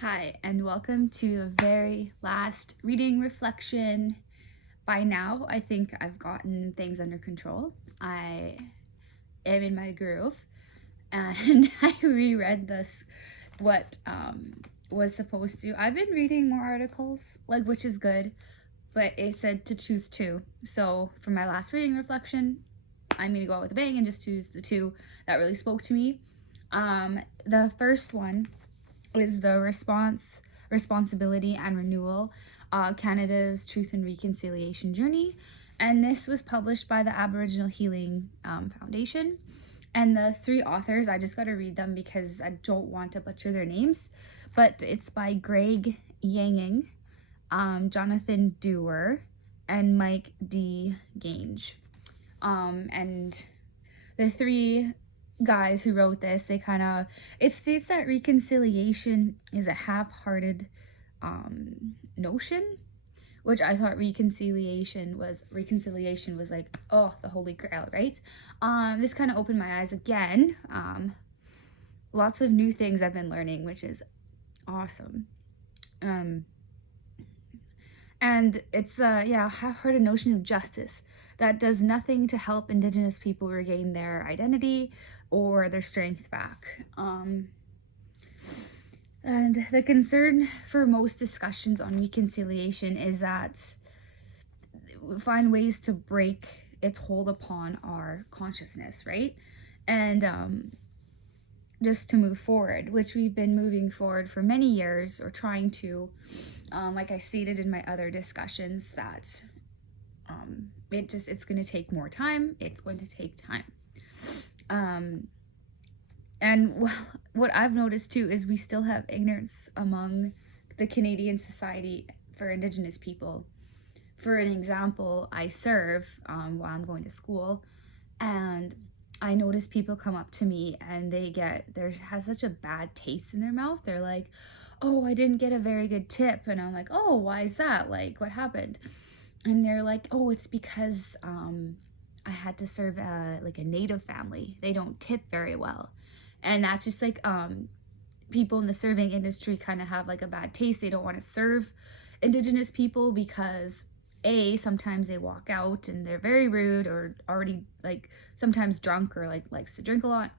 Hi, and welcome to the very last reading reflection. By now, I think I've gotten things under control. I am in my groove, and I reread this, what was supposed to. I've been reading more articles, which is good, but it said to choose two. So for my last reading reflection, I'm gonna go out with a bang and just choose the two that really spoke to me. The first one is the responsibility and renewal, Canada's Truth and Reconciliation Journey, and this was published by the Aboriginal Healing Foundation. And the three authors, I just got to read them because I don't want to butcher their names, but it's by Greg Yanging, Jonathan Dewar, and Mike D. Gange. And the three guys who wrote this, it states that reconciliation is a half-hearted notion, which I thought reconciliation was like, oh, the holy grail, right? This kind of opened my eyes again. Lots of new things I've been learning, which is awesome. And it's half-hearted notion of justice that does nothing to help Indigenous people regain their identity or their strength back. And the concern for most discussions on reconciliation is that we find ways to break its hold upon our consciousness, right? And just to move forward, which we've been moving forward for many years, or trying to, like I stated in my other discussions, that it's going to take more time. It's going to take time. And what I've noticed too is we still have ignorance among the Canadian society for Indigenous people. For an example, I serve while I'm going to school, and I notice people come up to me and has such a bad taste in their mouth. They're like, oh, I didn't get a very good tip. And I'm like, oh, why is that? Like, what happened? And they're like, oh, it's because I had to serve a Native family. They don't tip very well. And that's just people in the serving industry kind of have a bad taste. They don't want to serve Indigenous people because sometimes they walk out and they're very rude, or already sometimes drunk, or likes to drink a lot,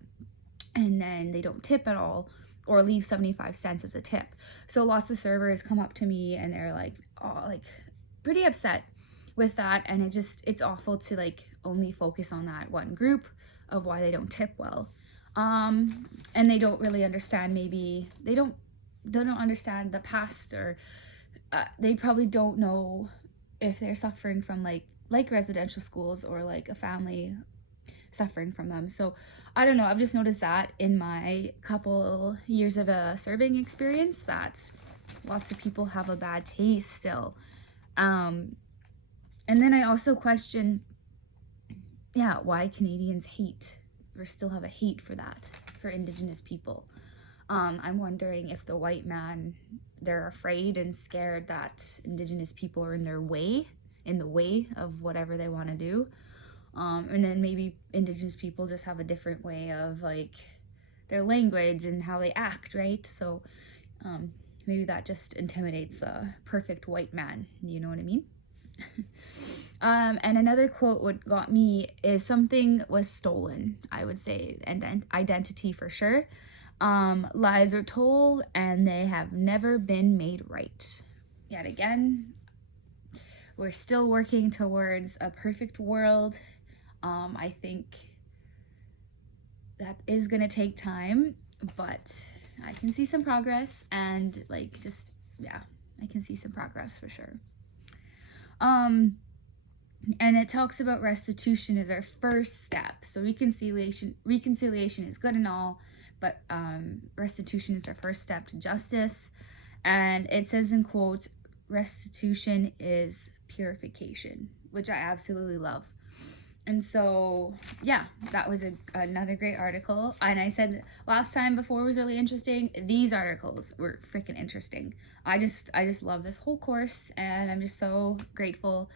and then they don't tip at all or leave 75 cents as a tip. So lots of servers come up to me and they're pretty upset with that, and it's awful to only focus on that one group of why they don't tip well. And they don't really understand, maybe they don't understand the past, or they probably don't know if they're suffering from like residential schools, or a family suffering from them. So I don't know, I've just noticed that in my couple years of a serving experience, that lots of people have a bad taste still. And then I also question, why Canadians hate, or still have a hate for that, for Indigenous people. I'm wondering if the white man, they're afraid and scared that Indigenous people are in the way of whatever they want to do. And then maybe Indigenous people just have a different way of their language and how they act, right? So maybe that just intimidates the perfect white man, you know what I mean? And another quote, what got me, is something was stolen, I would say, and identity for sure. Lies are told and they have never been made right. Yet again, we're still working towards a perfect world. I think that is gonna take time, but I can see some progress, and I can see some progress for sure. And it talks about restitution as our first step. So reconciliation is good and all, but restitution is our first step to justice. And it says in quote, restitution is purification, which I absolutely love. And so, that was another great article. And I said last time before it was really interesting, these articles were freaking interesting. I just love this whole course, and I'm just so grateful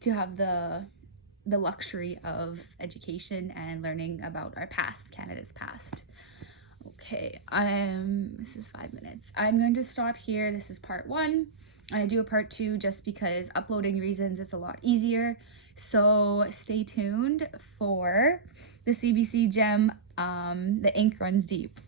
to have the luxury of education and learning about our past, Canada's past. Okay, this is 5 minutes. I'm going to stop here. This is part 1. I do a part 2 just because uploading reasons it's a lot easier. So stay tuned for the CBC Gem, The Ink Runs Deep.